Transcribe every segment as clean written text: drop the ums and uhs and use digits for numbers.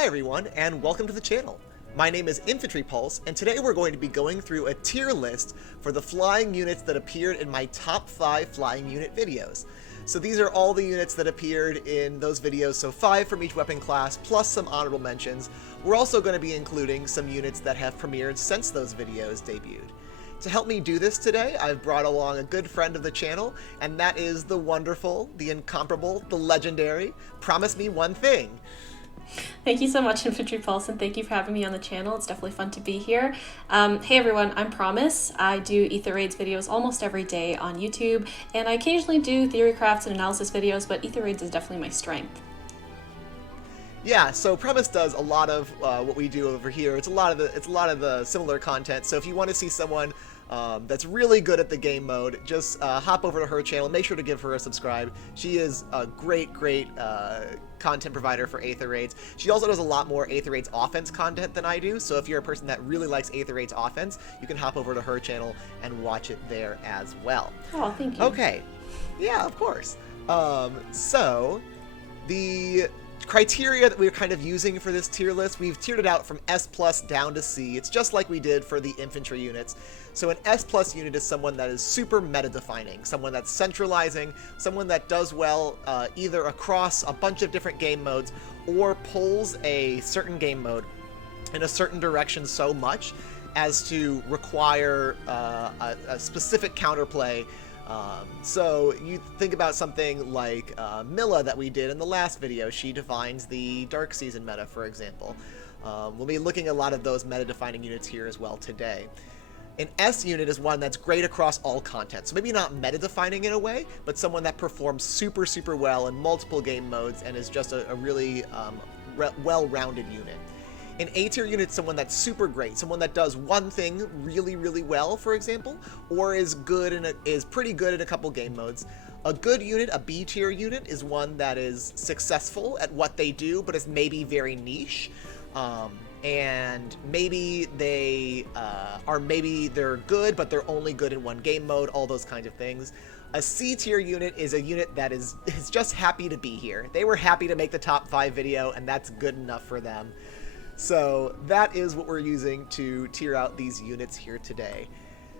Hi everyone, and welcome to the channel. My name is Infantry Pulse, and today we're going to be going through a tier list for the flying units that appeared in my top 5 flying unit videos. So these are all the units that appeared in those videos, so 5 from each weapon class, plus some honorable mentions. We're also going to be including some units that have premiered since those videos debuted. To help me do this today, I've brought along a good friend of the channel, and that is the wonderful, the incomparable, the legendary Promise Me One Thing. Thank you so much, Infantry Pulse, and thank you for having me on the channel. It's definitely fun to be here. Hey everyone, I'm Promise. I do Ether Raids videos almost every day on YouTube, and I occasionally do theory crafts and analysis videos, but Ether Raids is definitely my strength. Yeah, so Promise does a lot of what we do over here. It's a lot of the similar content. So if you want to see someone that's really good at the game mode, just hop over to her channel. Make sure to give her a subscribe. She is a great content provider for Aether Raids. She also does a lot more Aether Raids offense content than I do. So if you're a person that really likes Aether Raids offense, you can hop over to her channel and watch it there as well. Oh, thank you. Okay, yeah, of course. So the criteria that we're kind of using for this tier list, we've tiered it out from S plus down to C. It's just like we did for the infantry units. So an S plus unit is someone that is super meta defining, someone that's centralizing, someone that does well either across a bunch of different game modes or pulls a certain game mode in a certain direction so much as to require a specific counterplay. So you think about something like Milla that we did in the last video. She defines the Dark Season meta, for example. We'll be looking at a lot of those meta-defining units here as well today. An S unit is one that's great across all content. So maybe not meta-defining in a way, but someone that performs super well in multiple game modes and is just a really well-rounded unit. An A tier unit is someone that's super great, someone that does one thing really well, for example, or is pretty good in a couple game modes. A good unit, a B tier unit, is one that is successful at what they do, but is maybe very niche. And maybe they're good, but they're only good in one game mode, all those kinds of things. A C tier unit is a unit that is just happy to be here. They were happy to make the top 5 video, and that's good enough for them. So that is what we're using to tier out these units here today.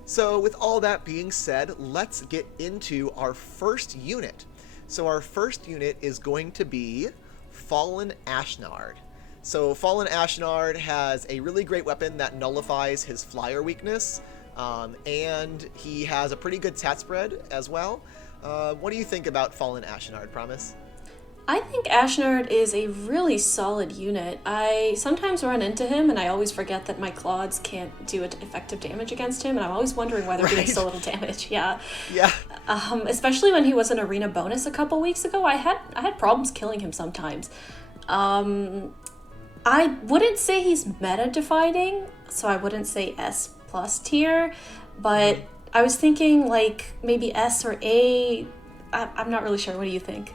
So with all that being said, let's get into our first unit. So our first unit is going to be Fallen Ashnard. So Fallen Ashnard has a really great weapon that nullifies his Flier weakness, and he has a pretty good stat spread as well. What do you think about Fallen Ashnard, Promise? I think Ashnard is a really solid unit. I sometimes run into him and I always forget that my Claudes can't do effective damage against him, and I'm always wondering why they're doing so little damage. Yeah. Especially when he was an arena bonus a couple weeks ago, I had problems killing him sometimes. I wouldn't say he's meta defining, so I wouldn't say S plus tier, but I was thinking like maybe S or A. I'm not really sure. What do you think?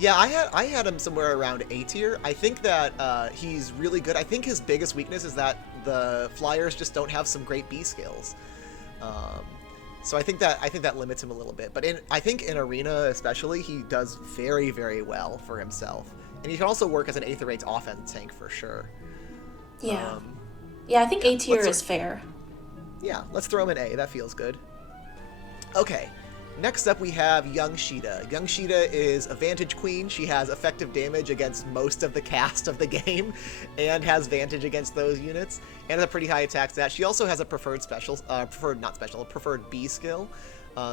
Yeah, I had him somewhere around A tier. I think that he's really good. I think his biggest weakness is that the Flyers just don't have some great B skills. So I think that limits him a little bit. But I think in arena especially, he does very well for himself, and he can also work as an Aether Raids offense tank for sure. Yeah, I think A tier is fair. Yeah, let's throw him an A. That feels good. Okay. Next up, we have Young Sheeta. Young Sheeta is a Vantage Queen. She has effective damage against most of the cast of the game, and has Vantage against those units, and has a pretty high attack stat. She also has a preferred B skill,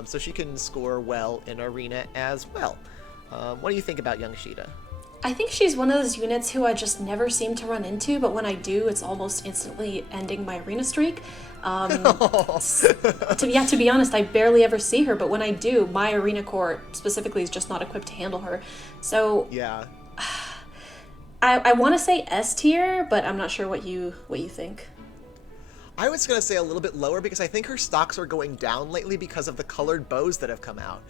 so she can score well in arena as well. What do you think about Young Sheeta? I think she's one of those units who I just never seem to run into, but when I do, it's almost instantly ending my arena streak. To be honest, I barely ever see her, but when I do, my arena core specifically is just not equipped to handle her. So yeah, I want to say S tier, but I'm not sure what you think. I was gonna say a little bit lower because I think her stocks are going down lately because of the colored bows that have come out.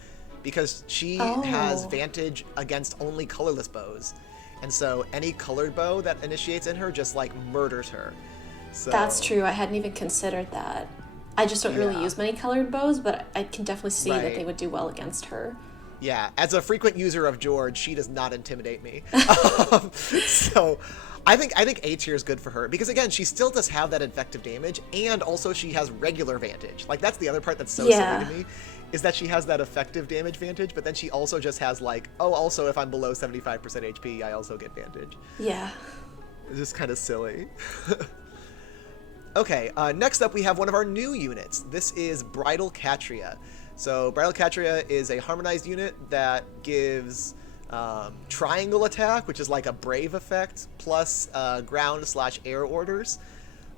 Because she has Vantage against only colorless bows, and so any colored bow that initiates in her just like murders her. So, that's true. I hadn't even considered that. I just don't really use many colored bows, but I can definitely see that they would do well against her. Yeah, as a frequent user of George, she does not intimidate me. So I think A tier is good for her because again, she still does have that effective damage, and also she has regular vantage. Like that's the other part that's so silly to me, is that she has that effective damage vantage, but then she also just has like, oh, also if I'm below 75% HP, I also get vantage. Yeah. It's just kind of silly. Okay, next up we have one of our new units. This is Bridal Catria. So Bridal Catria is a harmonized unit that gives triangle attack, which is like a brave effect, plus ground/air orders.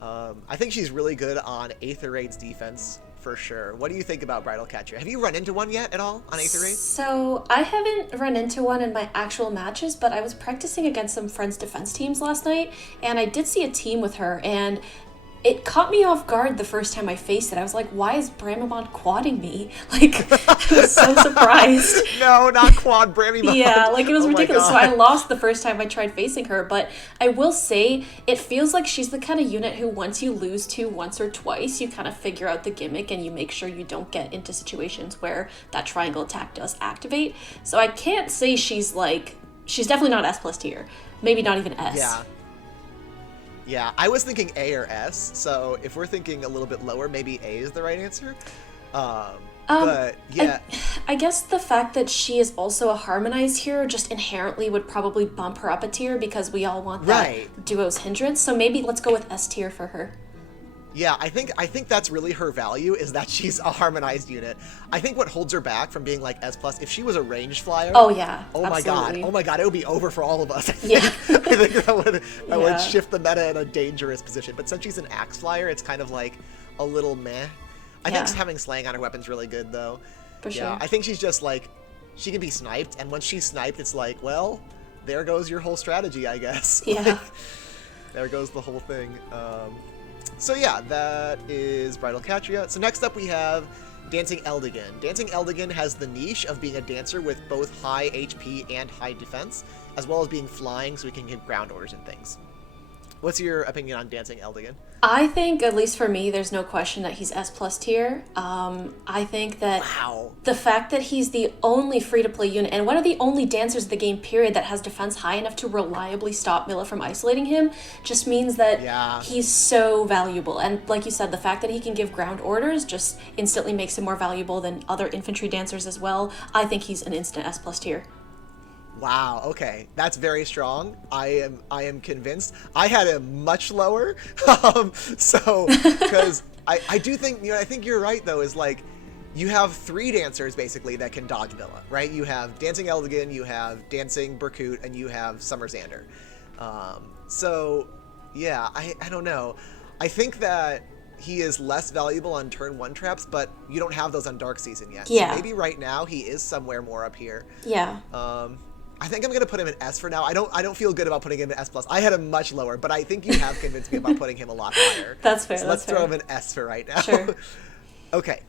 I think she's really good on Aether Raid's defense for sure. What do you think about Bridal Catria? Have you run into one yet at all on Aether Raid? So I haven't run into one in my actual matches, but I was practicing against some friends' defense teams last night, and I did see a team with her, and it caught me off guard the first time I faced it. I was like, why is Bramimon quadding me? Like, I was so surprised. No, not quad Bramimon. Yeah, like it was Oh my ridiculous. So God. I lost the first time I tried facing her, but I will say it feels like she's the kind of unit who once you lose to once or twice, you kind of figure out the gimmick and you make sure you don't get into situations where that triangle attack does activate. So I can't say she's definitely not S+ tier. Maybe not even S. Yeah. Yeah, I was thinking A or S, so if we're thinking a little bit lower, maybe A is the right answer. But yeah. I guess the fact that she is also a harmonized hero just inherently would probably bump her up a tier because we all want that duo's hindrance. So maybe let's go with S tier for her. Yeah, I think that's really her value, is that she's a harmonized unit. I think what holds her back from being like S+, if she was a ranged flyer. Oh yeah. Oh my absolutely. god, it would be over for all of us. Yeah. I think that Yeah. would shift the meta in a dangerous position. But since she's an axe flyer, it's kind of like a little meh. I think Yeah. having slaying on her weapon's really good though. For Yeah, sure. I think she's just like, she can be sniped, and once she's sniped, it's like, well, there goes your whole strategy, I guess. Yeah. Like, there goes the whole thing. So yeah, that is Bridal Catria. So next up we have Dancing Eldigan. Dancing Eldigan has the niche of being a dancer with both high HP and high defense, as well as being flying so we can give ground orders and things. What's your opinion on Dancing Eldigan? I think, at least for me, there's no question that he's S+ tier. I think that Wow. the fact that he's the only free-to-play unit and one of the only dancers of the game period that has defense high enough to reliably stop Mila from isolating him just means that he's so valuable. And like you said, the fact that he can give ground orders just instantly makes him more valuable than other infantry dancers as well. I think he's an instant S+ tier. Wow, okay. That's very strong. I am convinced. I had him much lower. Because I do think, I think you're right though, is like, you have 3 dancers basically that can dodge Mila, right? You have Dancing Eldigan, you have Dancing Berkut, and you have Summer Xander. So yeah, I don't know. I think that he is less valuable on turn 1 traps, but you don't have those on Dark Season yet. Yeah. So maybe right now he is somewhere more up here. Yeah. I think I'm gonna put him in S for now. I don't feel good about putting him in S+. I had him much lower, but I think you have convinced me about putting him a lot higher. That's fair. So let's throw him in S for right now. Sure. Okay.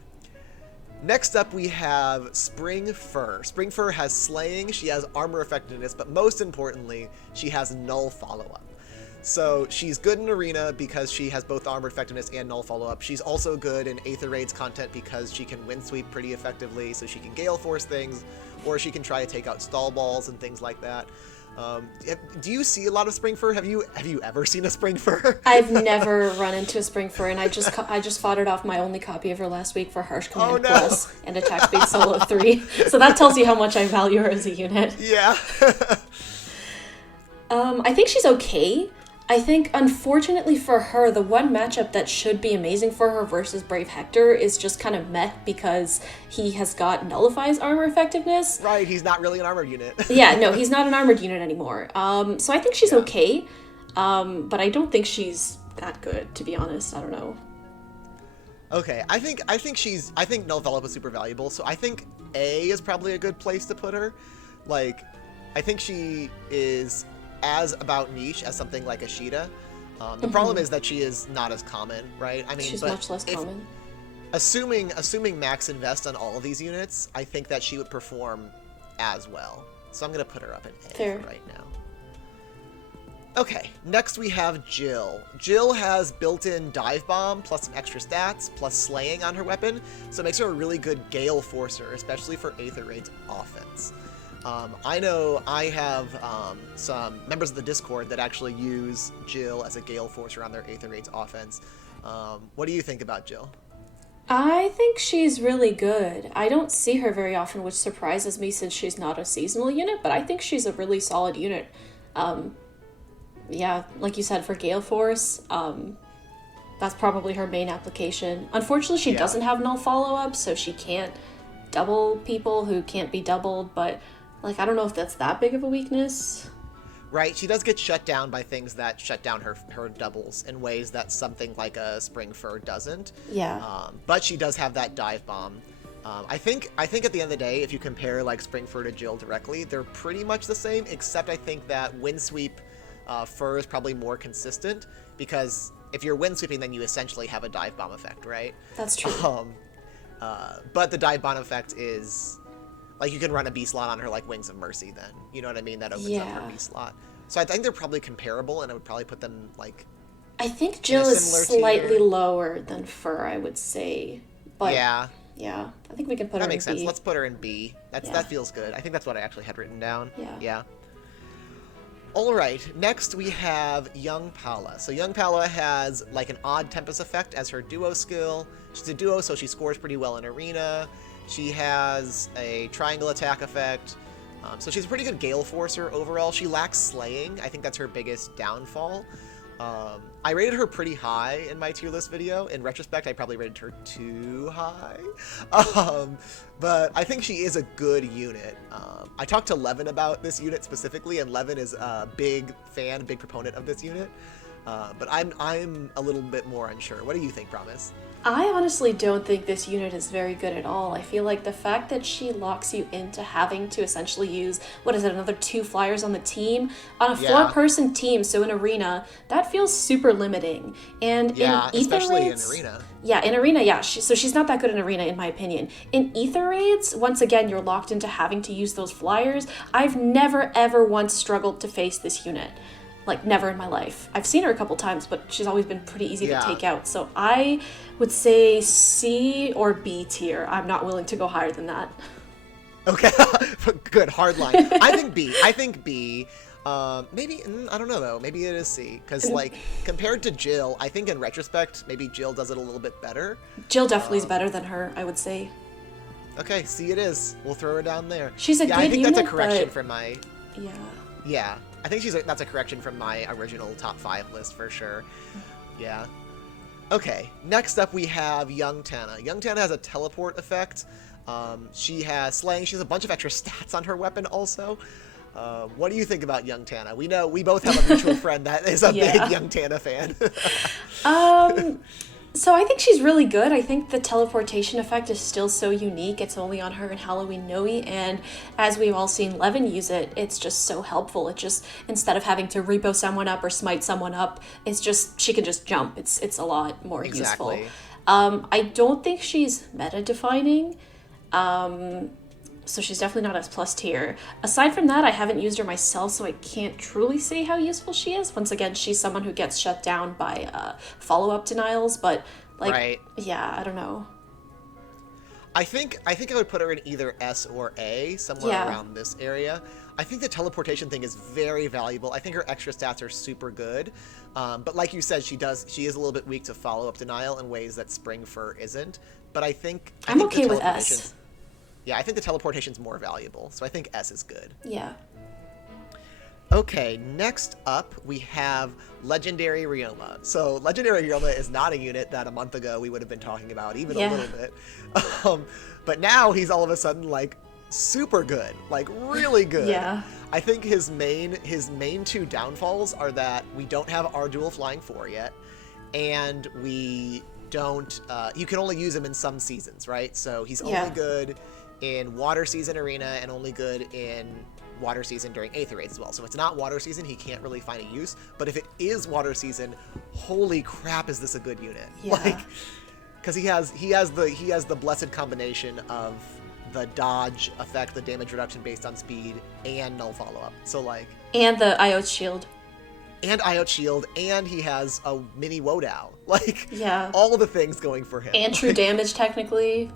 Next up we have Spring Fur. Spring Fur has slaying, she has armor effectiveness, but most importantly, she has null follow-up. So she's good in Arena because she has both armor effectiveness and null follow-up. She's also good in Aether Raid's content because she can wind sweep pretty effectively, so she can Gale Force things, or she can try to take out stall balls and things like that. Do you see a lot of Spring Fur? Have you ever seen a Spring Fur? I've never run into a Spring Fur, and I just fought it off my only copy of her last week for Harsh Command Plus and Attack Speed Solo 3. So that tells you how much I value her as a unit. Yeah. I think she's okay. I think, unfortunately for her, the one matchup that should be amazing for her versus Brave Hector is just kind of meh because he has got Nullifies armor effectiveness. Right, he's not really an armored unit. Yeah, no, he's not an armored unit anymore. So I think she's okay, but I don't think she's that good, to be honest. I don't know. Okay, I think null follow-up is super valuable, so I think A is probably a good place to put her. Like, I think she is as about niche as something like Ashita. The problem is that she is not as common, right? I mean, she's but much less common. Assuming max invest on all of these units, I think that she would perform as well. So I'm gonna put her up in A Fair. for right now. Okay, next we have Jill. Jill has built-in dive bomb plus some extra stats plus slaying on her weapon, so it makes her a really good Gale Forcer, especially for Aether Raid's offense. I know I have some members of the Discord that actually use Jill as a Gale Forcer on their Aether Raids offense. What do you think about Jill? I think she's really good. I don't see her very often, which surprises me since she's not a seasonal unit, but I think she's a really solid unit. Yeah, like you said, for Gale Force, that's probably her main application. Unfortunately, she doesn't have null follow-up, so she can't double people who can't be doubled, but like I don't know if that's that big of a weakness. Right, she does get shut down by things that shut down her doubles in ways that something like a Spring Fur doesn't. Yeah. But she does have that dive bomb. I think at the end of the day, if you compare like Spring Fur to Jill directly, they're pretty much the same, except I think that Windsweep Fur is probably more consistent, because if you're windsweeping, then you essentially have a dive bomb effect, right? That's true. But the dive bomb effect is... Like, you can run a B slot on her, like Wings of Mercy, then. You know what I mean? That opens up her B slot. So I think they're probably comparable, and I would probably put them, like... I think Jill is slightly lower than Fur, I would say. But yeah, I think we can put her in B. That makes sense. Let's put her in B. That feels good. I think that's what I actually had written down. Yeah. All right, next we have Young Pala. So Young Pala has, like, an odd Tempest effect as her duo skill. She's a duo, so she scores pretty well in Arena. She has a triangle attack effect, so she's a pretty good Gale Forcer overall. She lacks slaying. I think that's her biggest downfall. I rated her pretty high in my tier list video. In retrospect, I probably rated her too high. But I think she is a good unit. I talked to Levin about this unit specifically, and Levin is a big fan, big proponent of this unit. But I'm a little bit more unsure. What do you think, Promise? I honestly don't think this unit is very good at all. I feel like the fact that she locks you into having to essentially use, another 2 flyers on the team? On a 4-person team, so in Arena, that feels super limiting. And in Aether especially Raids, in Arena. Yeah, in Arena, so she's not that good in Arena, in my opinion. In Aether Raids, once again, you're locked into having to use those flyers. I've never, ever once struggled to face this unit. Like, never in my life. I've seen her a couple times, but she's always been pretty easy to take out. So I would say C or B tier. I'm not willing to go higher than that. Okay, good, hard line. I think B. Maybe, I don't know, though. Maybe it is C. Because, like, compared to Jill, I think in retrospect, maybe Jill does it a little bit better. Jill definitely is better than her, I would say. Okay, C it is. We'll throw her down there. She's a good unit, I think that's a correction from my... Yeah. I think that's a correction from my original top 5 list for sure. Yeah. Okay, next up we have Young Tana. Young Tana has a teleport effect. She has slaying. She has a bunch of extra stats on her weapon also. What do you think about Young Tana? We know we both have a mutual friend that is a big Young Tana fan. So I think she's really good. I think the teleportation effect is still so unique. It's only on her in Halloween Noe, and as we've all seen Levin use it, it's just so helpful. It just, instead of having to repo someone up or smite someone up, it's just, she can just jump. It's a lot more useful. I don't think she's meta-defining. So she's definitely not S plus tier. Aside from that, I haven't used her myself, so I can't truly say how useful she is. Once again, she's someone who gets shut down by follow-up denials, but like, yeah, I don't know. I think I would put her in either S or A, somewhere around this area. I think the teleportation thing is very valuable. I think her extra stats are super good. But like you said, she is a little bit weak to follow-up denial in ways that Spring Fur isn't. But I think I'm okay with S. Yeah, I think the teleportation's more valuable, so I think S is good. Yeah. Okay, next up we have Legendary Ryoma. So Legendary Ryoma is not a unit that a month ago we would have been talking about, even a little bit. But now he's all of a sudden, like, super good, like, really good. Yeah. I think his main 2 downfalls are that we don't have our dual flying 4 yet, and we don't, you can only use him in some seasons, right? So he's only good in Water Season Arena and only good in Water Season during Aether Raids as well. So if it's not Water Season, he can't really find a use. But if it is Water Season, holy crap, is this a good unit? Yeah. Like, because he has the blessed combination of the dodge effect, the damage reduction based on speed, and null follow-up. So like, and the IOT shield. And IOT shield, and he has a mini Wodao. Like, yeah, all the things going for him. And true damage, technically.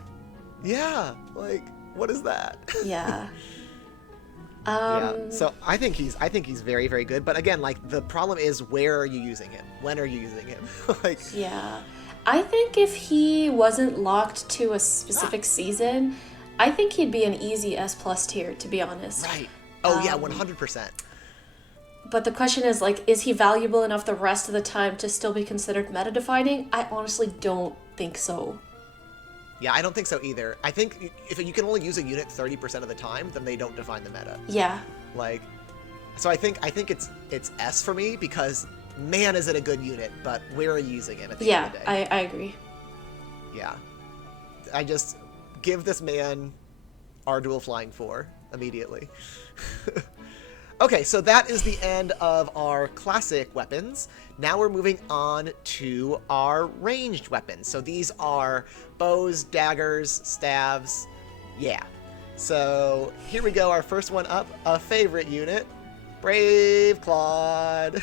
Yeah, like, what is that? Yeah. Yeah, so I think he's very, very good. But again, like the problem is, where are you using him? When are you using him? Like, Yeah. I think if he wasn't locked to a specific season, I think he'd be an easy S plus tier, to be honest. right. Oh yeah, 100%. But the question is, like, is he valuable enough the rest of the time to still be considered meta-defining? I honestly don't think so. Yeah, I don't think so either. I think if you can only use a unit 30% of the time, then they don't define the meta. Yeah. Like, so I think it's S for me because man, is it a good unit, but where are you using him at the end of the day? I agree. Yeah. I just give this man our dual flying 4 immediately. Okay, so that is the end of our classic weapons. Now we're moving on to our ranged weapons. So these are bows, daggers, staves. Yeah. So here we go, our first one up, a favorite unit, Brave Claude.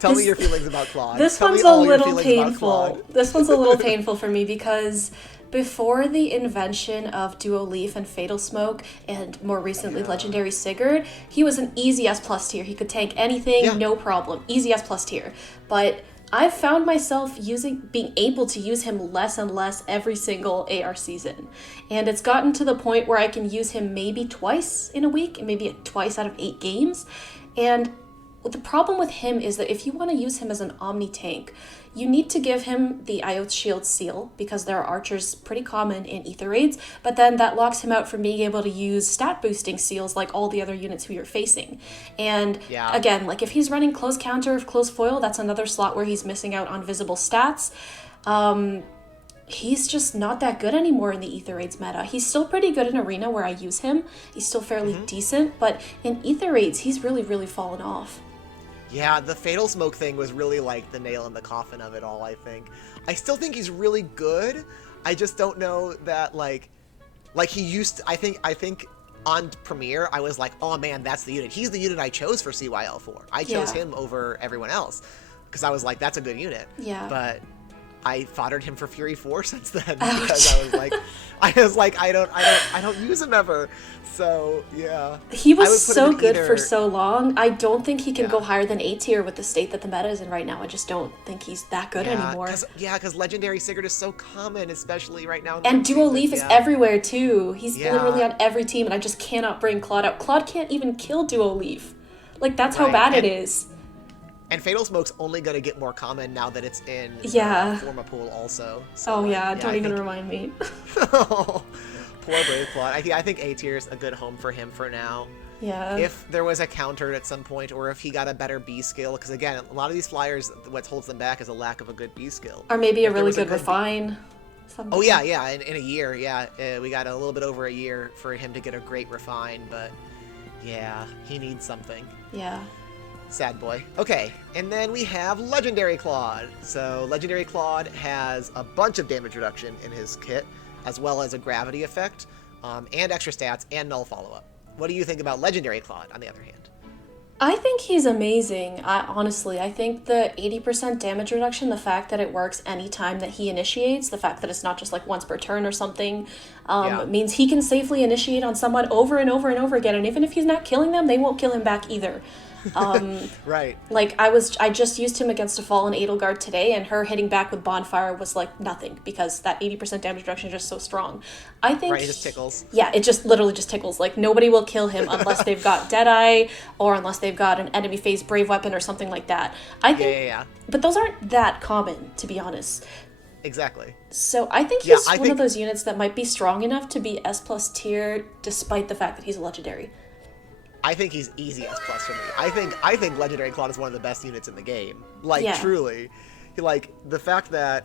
Tell me your feelings about Claude. This Tell one's me a all your little feelings about painful. Claude. This one's a little painful for me because before the invention of Duo Leaf and Fatal Smoke, and more recently Legendary Sigurd, he was an easy S plus tier. He could tank anything, no problem. Easy S plus tier. But I've found myself being able to use him less and less every single AR season. And it's gotten to the point where I can use him maybe twice in a week, maybe twice out of 8 games. And the problem with him is that if you want to use him as an Omni tank, you need to give him the Ioth Shield seal, because there are archers pretty common in Ether Raids, but then that locks him out from being able to use stat boosting seals like all the other units who you're facing. And again, like if he's running close counter of close foil, that's another slot where he's missing out on visible stats. He's just not that good anymore in the Ether Raids meta. He's still pretty good in Arena where I use him. He's still fairly decent, but in Ether Raids, he's really, really fallen off. Yeah, the Fatal Smoke thing was really like the nail in the coffin of it all, I think. I still think he's really good. I just don't know that like he used to, I think on Premiere I was like, oh man, that's the unit. He's the unit I chose for CYL4. I chose him over everyone else because I was like, that's a good unit. Yeah. But I foddered him for Fury 4 since then because I was like I don't use him ever. So yeah. He was so good for so long. I don't think he can go higher than A tier with the state that the meta is in right now. I just don't think he's that good anymore. Because Legendary Sigurd is so common, especially right now. And Duo Leaf is everywhere too. He's literally on every team, and I just cannot bring Claude out. Claude can't even kill Duo Leaf. Like that's how bad it is. And Fatal Smoke's only going to get more common now that it's in Forma Pool also. So, don't even remind me. Poor Brave Claude. I think A tier is a good home for him for now. Yeah. If there was a counter at some point, or if he got a better B skill, because again, a lot of these flyers, what holds them back is a lack of a good B skill. Or maybe a really good refine. Oh yeah, in a year, we got a little bit over a year for him to get a great refine, but yeah, he needs something. Yeah. Sad boy. Okay, and then we have Legendary Claude. So Legendary Claude has a bunch of damage reduction in his kit, as well as a gravity effect, and extra stats, and null follow-up. What do you think about Legendary Claude, on the other hand? I think he's amazing. Honestly, I think the 80% damage reduction, the fact that it works anytime that he initiates, the fact that it's not just like once per turn or something, means he can safely initiate on someone over and over and over again, and even if he's not killing them, they won't kill him back either. Right. Like I just used him against a Fallen Edelgard today, and her hitting back with Bonfire was like nothing because that 80% damage reduction is just so strong. I think it just tickles. Yeah, it just literally just tickles. Like nobody will kill him unless they've got Deadeye or unless they've got an enemy phase Brave Weapon or something like that. I think, but those aren't that common, to be honest. Exactly. So I think he's one of those units that might be strong enough to be S plus tier, despite the fact that he's a legendary. I think he's easy S plus for me. I think Legendary Claude is one of the best units in the game. Like truly, like the fact that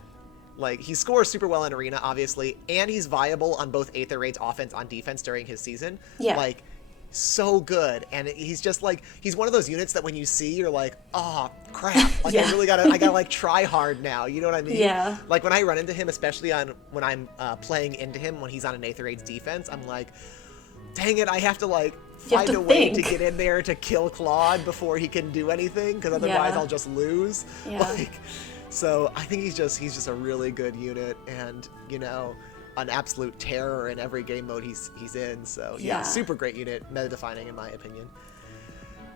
like he scores super well in Arena, obviously, and he's viable on both Aether Raids offense on defense during his season. Yeah. Like so good, and he's just like he's one of those units that when you see you're like, oh crap, like I gotta like try hard now. You know what I mean? Yeah. Like when I run into him, especially when I'm playing into him when he's on an Aether Raids defense, I'm like, dang it, I have to like find a way to get in there to kill Claude before he can do anything, because otherwise I'll just lose. Like, so I think he's just a really good unit, and you know, an absolute terror in every game mode he's in. So yeah, super great unit, meta-defining in my opinion.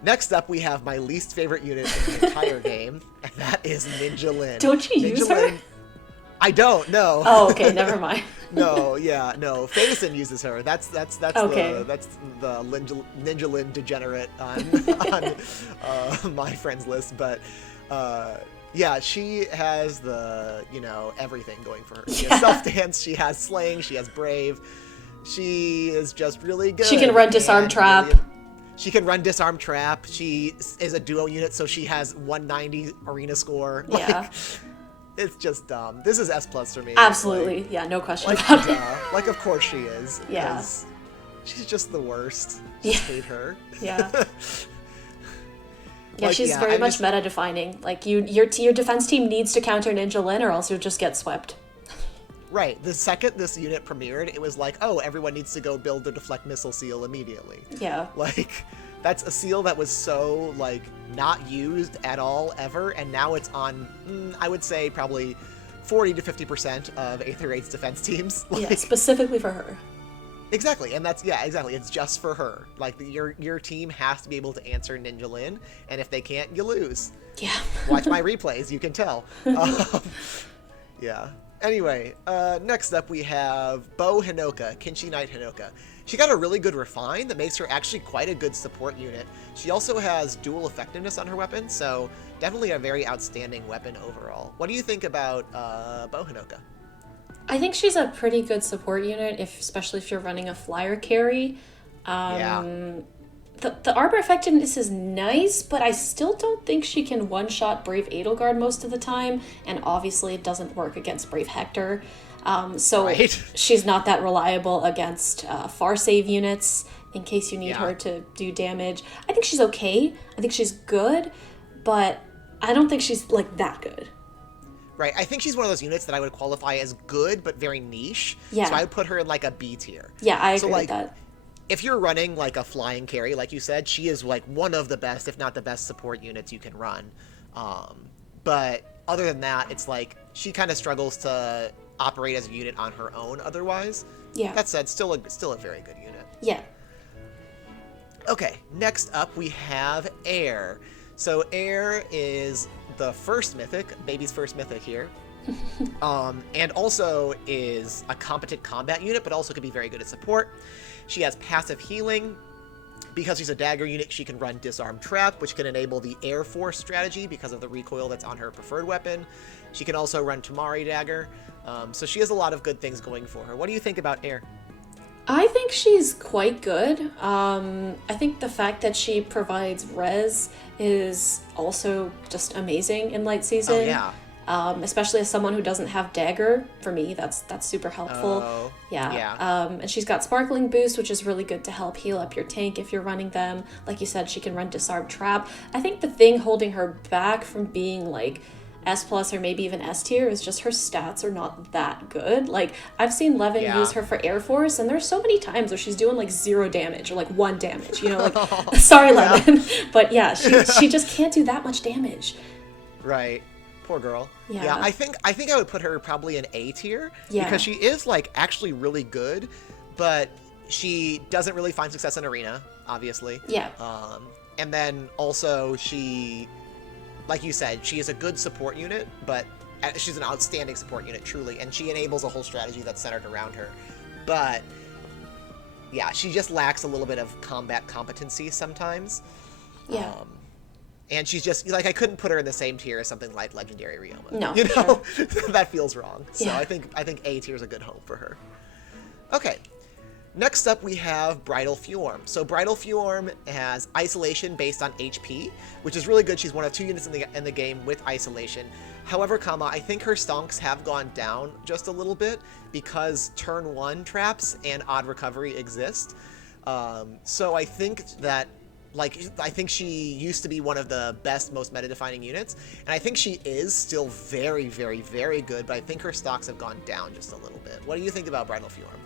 Next up, we have my least favorite unit in the entire game, and that is Ninja Lin. Don't you use her? I don't, no. Oh, okay, never mind. No, Faison uses her. That's okay. the Ninja Lin degenerate on my friends list. But yeah, she has the everything going for her. She has self-dance, she has slaying, she has brave. She is just really good. She can run disarm trap. She can run disarm trap. She is a duo unit, so she has 190 arena score. Yeah. It's just dumb. This is S+ for me. Absolutely. Yeah, no question about it. Like, of course she is. Yeah. She's just the worst. Just hate her. Yeah. Yeah, she's very much meta-defining. Like, your defense team needs to counter Ninja Lin or else you'll just get swept. Right. The second this unit premiered, it was like, oh, everyone needs to go build their deflect missile seal immediately. Yeah. Like, that's a seal that was so, like, not used at all ever, and now it's on, I would say, probably 40 to 50% of Aether 8's defense teams. Like, yeah, specifically for her. Exactly, and exactly. It's just for her. Like, your team has to be able to answer Ninja Lin, and if they can't, you lose. Yeah. Watch my replays, you can tell. Yeah. Anyway, next up we have Bo Hinoka, Kinshi Knight Hinoka. She got a really good refine that makes her actually quite a good support unit. She also has dual effectiveness on her weapon, so definitely a very outstanding weapon overall. What do you think about Bo Hinoka? I think she's a pretty good support unit, especially if you're running a Flier carry. The Arbor effectiveness is nice, but I still don't think she can one-shot Brave Edelgard most of the time, and obviously it doesn't work against Brave Hector. So she's not that reliable against far save units in case you need her to do damage. I think she's okay. I think she's good, but I don't think she's, like, that good. Right. I think she's one of those units that I would qualify as good, but very niche. Yeah. So I would put her in, like, a B tier. Yeah, I agree with that. If you're running, like, a flying carry, like you said, she is, like, one of the best, if not the best support units you can run. But other than that, it's like she kind of struggles to operate as a unit on her own otherwise. Yeah. That said, still a very good unit. Yeah. Okay, next up we have Air. So Air is the first mythic, baby's first mythic here. And also is a competent combat unit, but also could be very good at support. She has passive healing. Because she's a dagger unit, she can run Disarm Trap, which can enable the Air Force strategy because of the recoil that's on her preferred weapon. She can also run Tamari Dagger. So she has a lot of good things going for her. What do you think about Air? I think she's quite good. I think the fact that she provides res is also just amazing in Light Season. Oh, yeah. Especially as someone who doesn't have dagger, for me, that's super helpful. Oh, yeah. And she's got Sparkling Boost, which is really good to help heal up your tank if you're running them. Like you said, she can run Disarm Trap. I think the thing holding her back from being like S+ or maybe even S tier is just her stats are not that good. Like, I've seen Levin use her for Air Force, and there's so many times where she's doing like 0 damage or like 1 damage, you know, like, sorry, Levin. But yeah, she just can't do that much damage. Right. Poor girl. Yeah. I think I would put her probably in A tier because she is like actually really good, but she doesn't really find success in arena, obviously. Yeah. And then also she, like you said, she is a good support unit, but she's an outstanding support unit, truly, and she enables a whole strategy that's centered around her. But yeah, she just lacks a little bit of combat competency sometimes. Yeah. And she's just, like, I couldn't put her in the same tier as something like Legendary Ryoma. No, you know? Sure. That feels wrong. So yeah. I think A tier is a good hope for her. Okay. Next up, we have Bridal Fjorm. So Bridal Fjorm has Isolation based on HP, which is really good. She's one of 2 units in the game with Isolation. However, I think her stonks have gone down just a little bit because turn 1 traps and odd recovery exist. So I think that, I think she used to be one of the best, most meta-defining units, and I think she is still very, very, very good, but I think her stocks have gone down just a little bit. What do you think about Bridal Fjorm?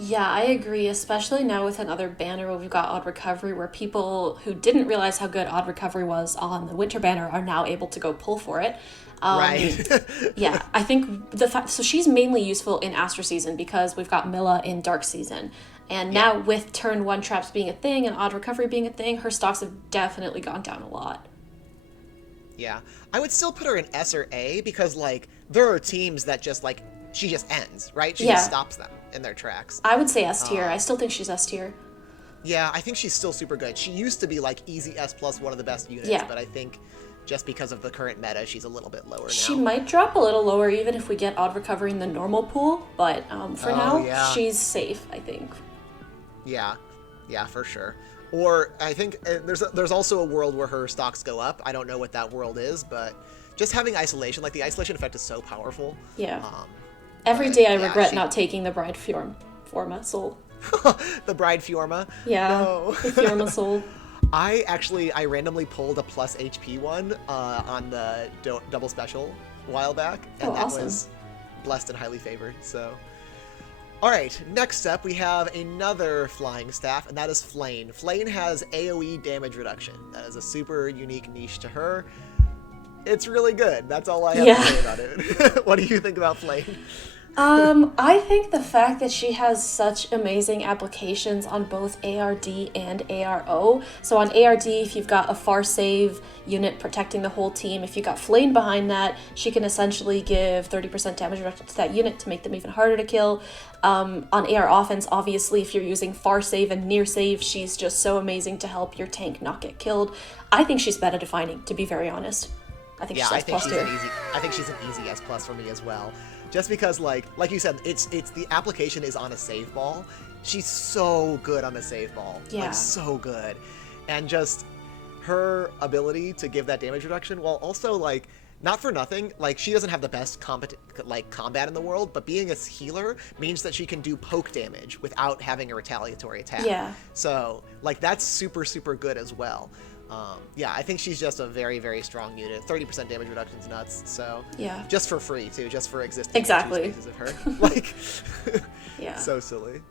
Yeah, I agree, especially now with another banner where we've got Odd Recovery, where people who didn't realize how good Odd Recovery was on the Winter banner are now able to go pull for it. Right. Yeah, I think the fact, so she's mainly useful in Astro Season because we've got Milla in Dark Season. And now with turn 1 traps being a thing and Odd Recovery being a thing, her stocks have definitely gone down a lot. Yeah. I would still put her in S or A because, like, there are teams that just, like, she just ends, right? She just stops them in their tracks. I would say S tier. I still think she's S tier. Yeah, I think she's still super good. She used to be, like, easy S+, one of the best units, but I think just because of the current meta, she's a little bit lower now. She might drop a little lower even if we get Odd Recovery in the normal pool, but for now, she's safe, I think. Yeah, for sure. Or I think there's also a world where her stocks go up. I don't know what that world is, but just having isolation, like the isolation effect is so powerful. Yeah. Every day I regret not taking the Bride Fiorma soul. The Bride Fiorma? Yeah, no. the Fiorma soul. I randomly pulled a plus HP one on the double special a while back, and that was blessed and highly favored, so... Alright, next up we have another flying staff, and that is Flane. Flane has AoE damage reduction. That is a super unique niche to her. It's really good. That's all I have to say about it. What do you think about Flane? I think the fact that she has such amazing applications on both ARD and ARO. So on ARD, if you've got a far save unit protecting the whole team, if you've got Flame behind that, she can essentially give 30% damage reduction to that unit to make them even harder to kill. On AR offense, obviously, if you're using far save and near save, she's just so amazing to help your tank not get killed. I think she's meta defining, to be very honest. I think she's S+. I think she's an easy S+ for me as well. Just because, like you said, it's the application is on a save ball. She's so good on the save ball. Yeah. Like, so good. And just her ability to give that damage reduction, while also, like, not for nothing, like, she doesn't have the best combat in the world, but being a healer means that she can do poke damage without having a retaliatory attack. Yeah. So, like, that's super, super good as well. Yeah, I think she's just a very, very strong unit. 30% damage reduction is nuts. So yeah, just for free too, just for existing exactly spaces of her. Like, yeah, so silly.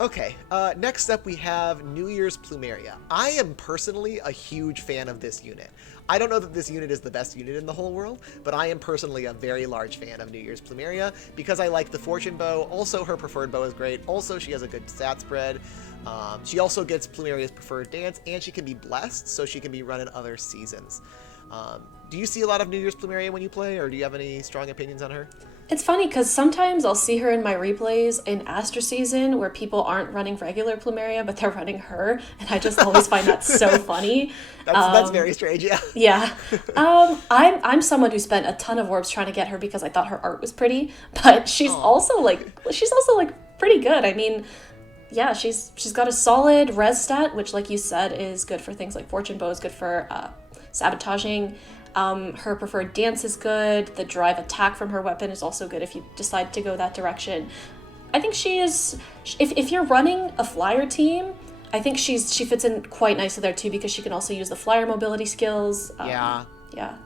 Okay, next up we have New Year's Plumeria. I am personally a huge fan of this unit. I don't know that this unit is the best unit in the whole world, but I am personally a very large fan of New Year's Plumeria because I like the Fortune Bow. Also, her preferred bow is great. Also, she has a good stat spread. She also gets Plumeria's preferred dance, and she can be blessed, so she can be run in other seasons. Do you see a lot of New Year's Plumeria when you play, or do you have any strong opinions on her? It's funny because sometimes I'll see her in my replays in Astro Season where people aren't running regular Plumeria, but they're running her, and I just always find that so funny. That's very strange, yeah. Yeah. I'm someone who spent a ton of orbs trying to get her because I thought her art was pretty, but she's also pretty good. I mean, yeah, she's got a solid res stat, which, like you said, is good for things like Fortune Bow, is good for sabotaging. Her preferred dance is good. The drive attack from her weapon is also good if you decide to go that direction. I think she is, if you're running a Flyer team, I think she fits in quite nicely there too because she can also use the Flyer mobility skills. Yeah. Yeah.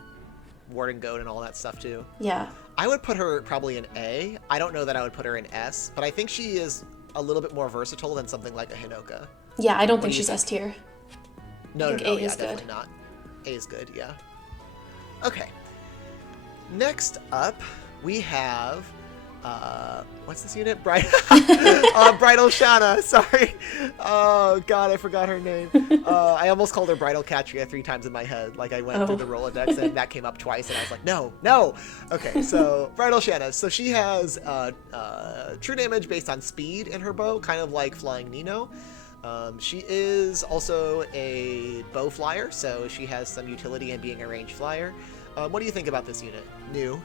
Ward and Goad and all that stuff too. Yeah. I would put her probably in A. I don't know that I would put her in S, but I think she is a little bit more versatile than something like a Hinoka. Yeah, I don't think she's S tier. No, A is definitely good. not. A is good, yeah. Okay. Next up, we have, what's this unit? Bridal Shanna, sorry. Oh, God, I forgot her name. I almost called her Bridal Katria 3 times in my head. Like, I went through the Rolodex, and that came up twice, and I was like, no. Okay, so, Bridal Shanna. So she has true damage based on speed in her bow, kind of like Flying Nino. She is also a bow flyer, so she has some utility in being a ranged flyer. What do you think about this unit? New?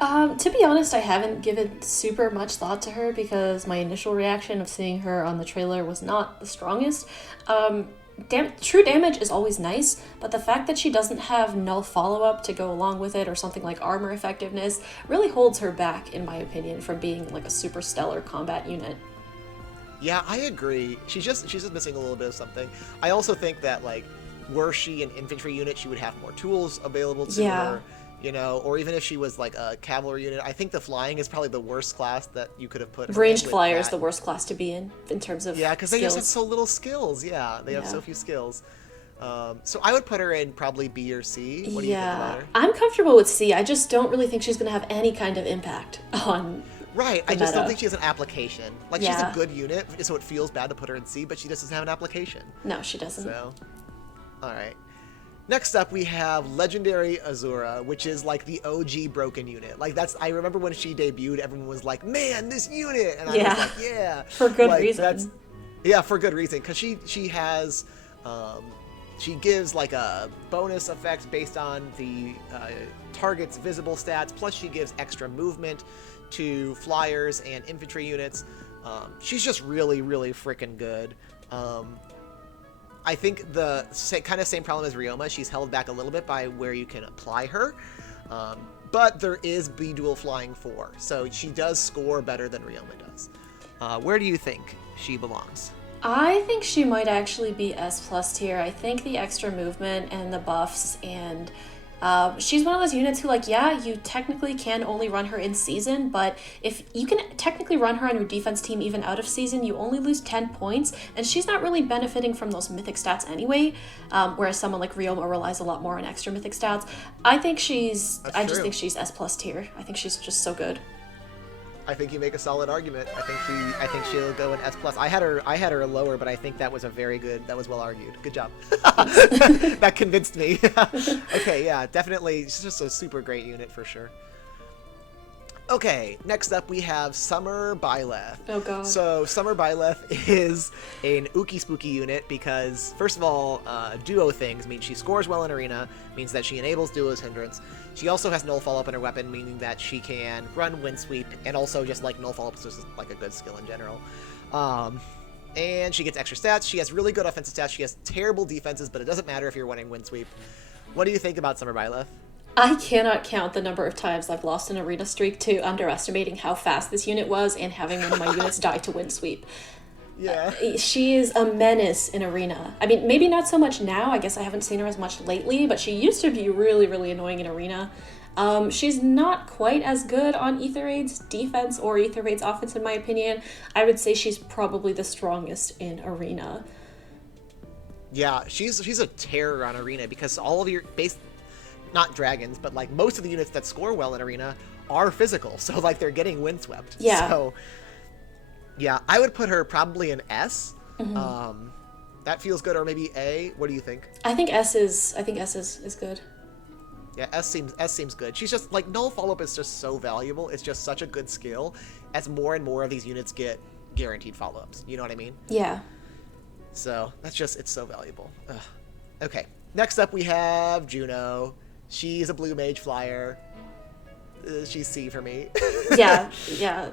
To be honest, I haven't given super much thought to her because my initial reaction of seeing her on the trailer was not the strongest. True damage is always nice, but the fact that she doesn't have null follow-up to go along with it or something like armor effectiveness really holds her back, in my opinion, from being like a super stellar combat unit. Yeah, I agree. She's just missing a little bit of something. I also think that, like, were she an infantry unit, she would have more tools available to her. you know, or even if she was like a cavalry unit. I think the flying is probably the worst class that you could have put her Ranged in with flyer is that. the worst class to be in terms of Yeah, because they just have skills. so little skills. Yeah, they have so few skills. So I would put her in probably B or C. What do you think about Yeah, her? I'm comfortable with C. I just don't really think she's going to have any kind of impact on Right, the I just don't meta. think she has an application. Like, she's a Yeah. good unit, so it feels bad to put her in C, but she just doesn't have an application. No, she doesn't. So, alright. Next up, we have Legendary Azura, which is like the OG broken unit. Like, I remember when she debuted, everyone was like, man, this unit! And I Yeah. was like, yeah. For good Like, reason. Yeah, for good reason, because she has, she gives like a bonus effect based on the target's visible stats, plus she gives extra movement to flyers and infantry units. She's just really, really freaking good. I think the kind of same problem as Ryoma. She's held back a little bit by where you can apply her. But there is B dual flying 4, so she does score better than Ryoma does. Where do you think she belongs? I think she might actually be S plus tier. I think the extra movement and the buffs, and she's one of those units who, like, yeah, you technically can only run her in season, but if you can technically run her on your defense team even out of season, you only lose 10 points, and she's not really benefiting from those mythic stats anyway, whereas someone like Ryoma relies a lot more on extra mythic stats. I just think she's S plus tier. I think she's just so good. I think you make a solid argument. I think she'll go in S plus. I had her lower, but I think that was that was well argued. Good job. That convinced me. Okay, yeah, definitely. She's just a super great unit for sure. Okay, next up we have Summer Byleth. Oh god. So Summer Byleth is an ookie spooky unit because, first of all, duo things means she scores well in arena, means that she enables duo's hindrance. She also has null follow-up in her weapon, meaning that she can run wind sweep, and also just like null follow-up is just like a good skill in general. And she gets extra stats. She has really good offensive stats. She has terrible defenses, but it doesn't matter if you're running wind sweep. What do you think about Summer Byleth? I cannot count the number of times I've lost an arena streak to underestimating how fast this unit was and having one of my units die to wind sweep. Yeah. She is a menace in arena. I mean, maybe not so much now. I guess I haven't seen her as much lately, but she used to be really, really annoying in arena. She's not quite as good on Aether Raid's defense or Aether Raid's offense, in my opinion. I would say she's probably the strongest in arena. Yeah, she's a terror on arena because all of your not dragons, but like most of the units that score well in arena are physical, so like they're getting windswept. Yeah. So yeah, I would put her probably in S. That feels good, or maybe A. What do you think? I think S is good. Yeah, S seems good. She's just like null follow-up is just so valuable. It's just such a good skill as more and more of these units get guaranteed follow-ups. You know what I mean? Yeah. So it's so valuable. Ugh. Okay, next up we have Juno. She's a blue mage flyer. She's C for me. Yeah.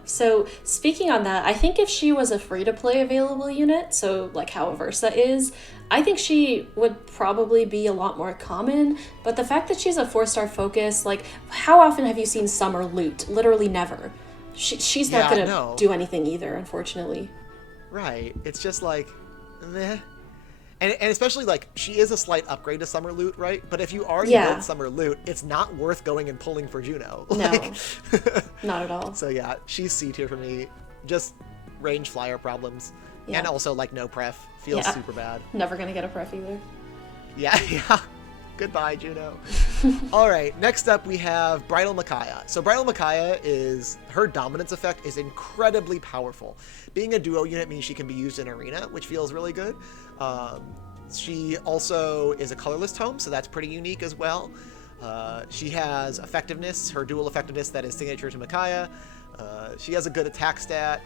So speaking on that, I think if she was a free-to-play available unit, so like how Aversa is, I think she would probably be a lot more common. But the fact that she's a 4-star focus, like how often have you seen Summer loot? Literally never. She's not gonna do anything either, unfortunately. Right. It's just like, meh. And especially, like, she is a slight upgrade to Summer Loot, right? But if you already built Summer Loot, it's not worth going and pulling for Juno. No, not at all. So yeah, she's C tier for me. Just range flyer problems. Yeah. And also, like, no pref. Feels super bad. Never gonna get a pref either. Yeah. Goodbye, Juno. All right, next up we have Bridal Micaiah. So Bridal Micaiah her dominance effect is incredibly powerful. Being a duo unit means she can be used in arena, which feels really good. She also is a colorless tome, so that's pretty unique as well. She has effectiveness, her dual effectiveness that is signature to Micaiah. She has a good attack stat.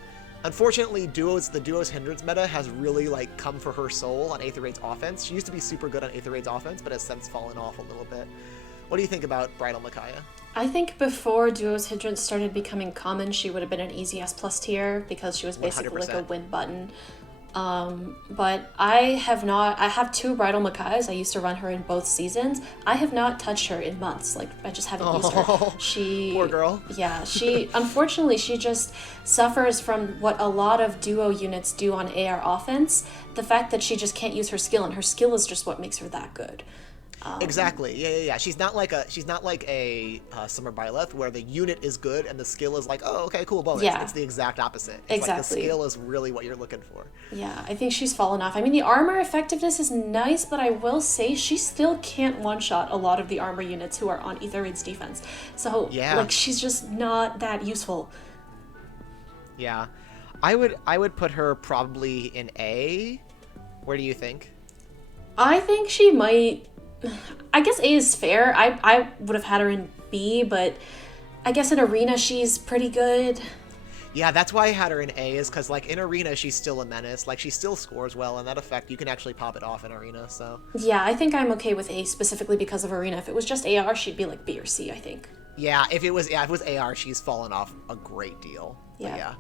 Unfortunately, the duo's hindrance meta has really like come for her soul on Aether Raid's offense. She used to be super good on Aether Raid's offense, but has since fallen off a little bit. What do you think about Bridal Micaiah? I think before duo's hindrance started becoming common, she would have been an easy S plus tier because she was basically 100%. like a win button. But I have 2 Bridal Micaiahs. I used to run her in both seasons. I have not touched her in months. Like, I just haven't used her. Poor girl. Yeah, unfortunately, she just suffers from what a lot of duo units do on AR offense. The fact that she just can't use her skill, and her skill is just what makes her that good. Exactly. Yeah. She's not like a Summer Byleth where the unit is good and the skill is like, oh, okay, cool, bonus. Yeah. It's the exact opposite. It's Exactly. like the skill is really what you're looking for. Yeah, I think she's fallen off. I mean, the armor effectiveness is nice, but I will say she still can't one-shot a lot of the armor units who are on Ether Raid's defense. So, like, she's just not that useful. Yeah. I would put her probably in A. Where do you think? I think she might... I guess A is fair. I would have had her in B, but I guess in Arena she's pretty good. Yeah, that's why I had her in A, is because, like, in Arena she's still a menace. Like, she still scores well, and that effect, you can actually pop it off in Arena, so... Yeah, I think I'm okay with A specifically because of Arena. If it was just AR, she'd be, like, B or C, I think. Yeah, if it was AR, she's fallen off a great deal. Yeah. But yeah.